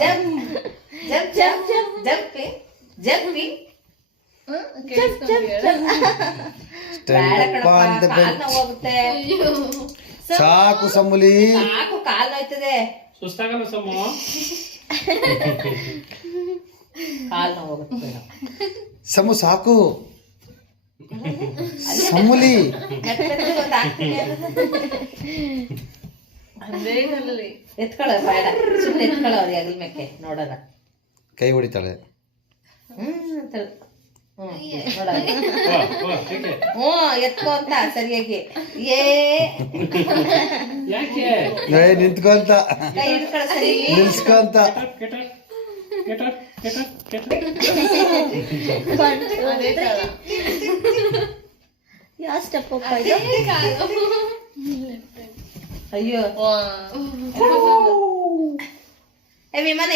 Jump jump jump jumping jumping ಬೇಡ ಕಣಪ್ಪ, ಕಾಲ್ ನೋವು ಹೋಗುತ್ತೆ. ಸಾಕು ಸಮುಲಿ. ಸಾಕು, ಕಾಲ್ ನೋಯ್ತದೆ. ಸುಸ್ತಾಗಲ್ಲ ಸಮು. ಕಾಲ್ ನೋವು ಹೋಗುತ್ತೆ. ಸಮು ಸಾಕು ಸಮುಲಿ. ಎತ್ಕೊಳ್ಳ ಬೇಡ, ಸುಮ್ಮನೆ ಎತ್ಕೊಳ್ಳ ಅವ್ರಿಗೆ ಅಗಲ್ ಮೇಕೆ ನೋಡೋಣ. ಕೈ ಹೊಡಿತಾಳೆ. ಎತ್ಕೋ ಅಂತ ಸರಿಯಾಗಿ. ನಿಂತ್ಕೊ ಅಂತ, ಕೈ ಹಿಡ್ಕೊಳ್ಳ ಸರಿ. ನಿಲ್ಸ್ಕೊ ಅಂತ. ಯಾವ ಸ್ಟೆಪ್ ಅಯ್ಯೋ ವಿಮಾನ